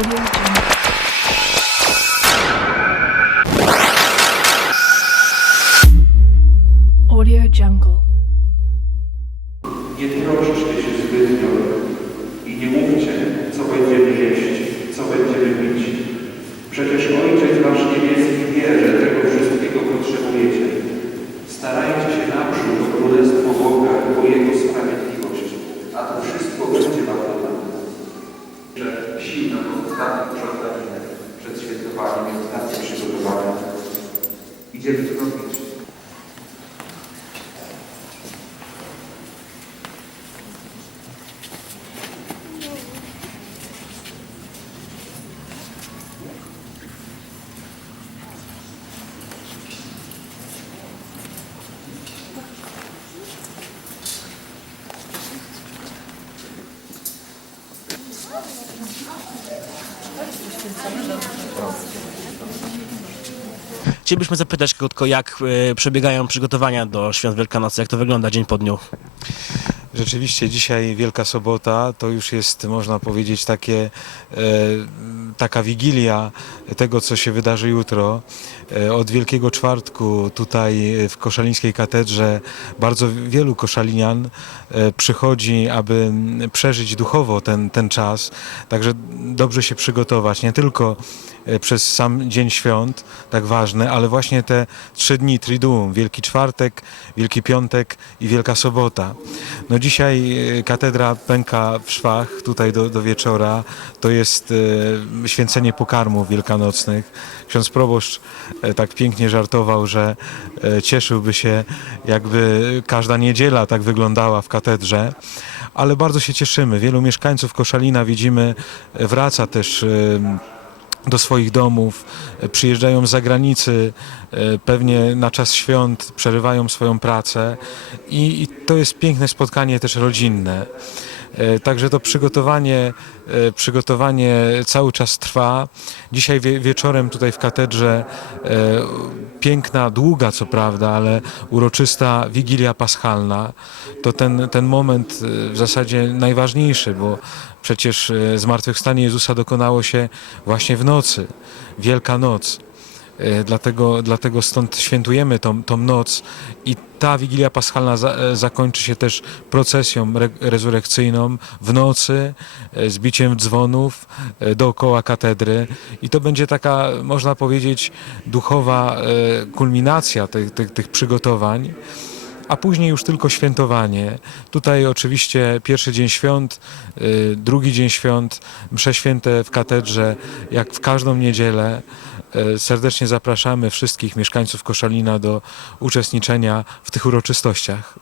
Jungle. Audio Jungle. Nie troszczcie się zbytnio 이제부터 그렇겠죠. Thank you. Chcielibyśmy zapytać krótko, jak e, przebiegają przygotowania do Świąt Wielkanocy, jak to wygląda dzień po dniu. Rzeczywiście dzisiaj Wielka Sobota to już jest, można powiedzieć, takie, e, taka wigilia tego, co się wydarzy jutro. E, od Wielkiego Czwartku tutaj w Koszalińskiej Katedrze bardzo wielu koszalinian e, przychodzi, aby przeżyć duchowo ten, ten czas. Także dobrze się przygotować, nie tylko przez sam Dzień Świąt, tak ważny, ale właśnie te trzy dni Triduum, Wielki Czwartek, Wielki Piątek i Wielka Sobota. No dzisiaj e, katedra pęka w szwach, tutaj do, do wieczora. To jest e, święcenie pokarmów wielkanocnych. Ksiądz proboszcz e, tak pięknie żartował, że e, cieszyłby się, jakby każda niedziela tak wyglądała w katedrze. Ale bardzo się cieszymy. Wielu mieszkańców Koszalina widzimy, e, wraca też e, do swoich domów, e, przyjeżdżają z zagranicy, e, pewnie na czas świąt przerywają swoją pracę i, i to jest piękne spotkanie też rodzinne. E, Także to przygotowanie, e, przygotowanie cały czas trwa. Dzisiaj wie, wieczorem tutaj w katedrze e, piękna, długa co prawda, ale uroczysta Wigilia Paschalna. To ten, ten moment w zasadzie najważniejszy, bo przecież zmartwychwstanie Jezusa dokonało się właśnie w nocy, Wielka Noc. E, Dlatego, dlatego stąd świętujemy tą, tą noc i ta Wigilia Paschalna za, e, zakończy się też procesją re, rezurekcyjną w nocy, e, z biciem dzwonów dookoła katedry. I to będzie taka, można powiedzieć, duchowa kulminacja tych, tych, tych przygotowań a później już tylko świętowanie. Tutaj oczywiście pierwszy dzień świąt, y, drugi dzień świąt, msze święte w katedrze, jak w każdą niedzielę. Y, Serdecznie zapraszamy wszystkich mieszkańców Koszalina do uczestniczenia w tych uroczystościach.